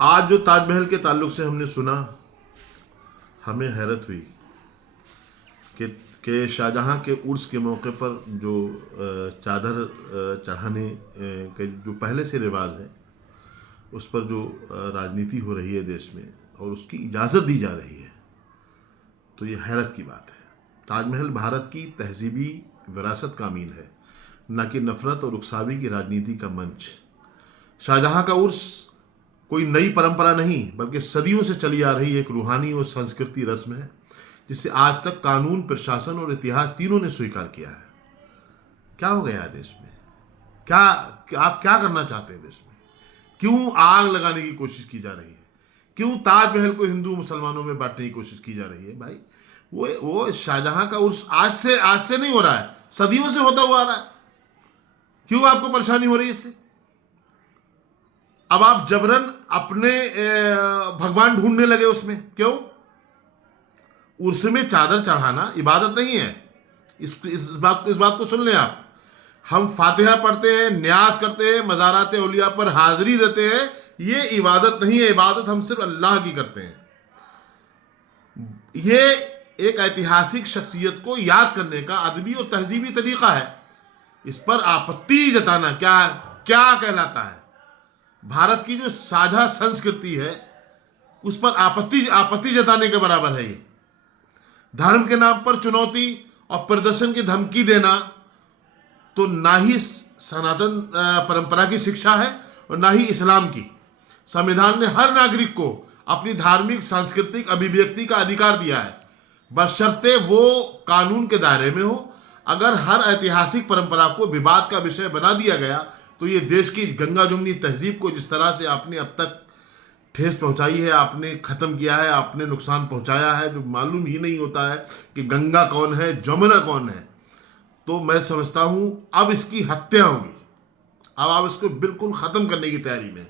आज जो ताजमहल के ताल्लुक से हमने सुना, हमें हैरत हुई कि शाहजहां के उर्स के मौके पर जो चादर चढ़ाने के जो पहले से रिवाज है, उस पर जो राजनीति हो रही है देश में और उसकी इजाज़त दी जा रही है, तो ये हैरत की बात है। ताजमहल भारत की तहजीबी विरासत का अमीन है, न कि नफरत और उकसावी की राजनीति का मंच। शाहजहां का उर्स कोई नई परंपरा नहीं, बल्कि सदियों से चली आ रही एक रूहानी और संस्कृति रस्म है, जिसे आज तक कानून, प्रशासन और इतिहास तीनों ने स्वीकार किया है। क्या हो गया है देश में? आप क्या करना चाहते हैं देश में? क्यों आग लगाने की कोशिश की जा रही है? क्यों ताजमहल को हिंदू मुसलमानों में बांटने की कोशिश की जा रही है? भाई वो शाहजहां का उर्स आज से नहीं हो रहा है, सदियों से होता हुआ आ रहा है। क्यों आपको परेशानी हो रही है इससे? अब आप जबरन अपने भगवान ढूंढने लगे उसमें। क्यों? उर्स में चादर चढ़ाना इबादत नहीं है। इस बात को सुन लें आप। हम फातिहा पढ़ते हैं, न्यास करते हैं, मज़ारात औलिया पर हाजिरी देते हैं, ये इबादत नहीं है। इबादत हम सिर्फ अल्लाह की करते हैं। ये एक ऐतिहासिक शख्सियत को याद करने का अदबी और तहजीबी तरीका है। इस पर आपत्ति जताना क्या कहलाता है? भारत की जो साझा संस्कृति है, उस पर आपत्ति जताने के बराबर है ये। धर्म के नाम पर चुनौती और प्रदर्शन की धमकी देना तो ना ही सनातन परंपरा की शिक्षा है और ना ही इस्लाम की। संविधान ने हर नागरिक को अपनी धार्मिक सांस्कृतिक अभिव्यक्ति का अधिकार दिया है, बशर्ते वो कानून के दायरे में हो। अगर हर ऐतिहासिक परंपरा को विवाद का विषय बना दिया गया, तो ये देश की गंगा जमुनी तहजीब को जिस तरह से आपने अब तक ठेस पहुंचाई है, आपने ख़त्म किया है, आपने नुकसान पहुंचाया है, जो मालूम ही नहीं होता है कि गंगा कौन है, जमुना कौन है, तो मैं समझता हूं अब इसकी हत्या होगी। अब आप इसको बिल्कुल ख़त्म करने की तैयारी में।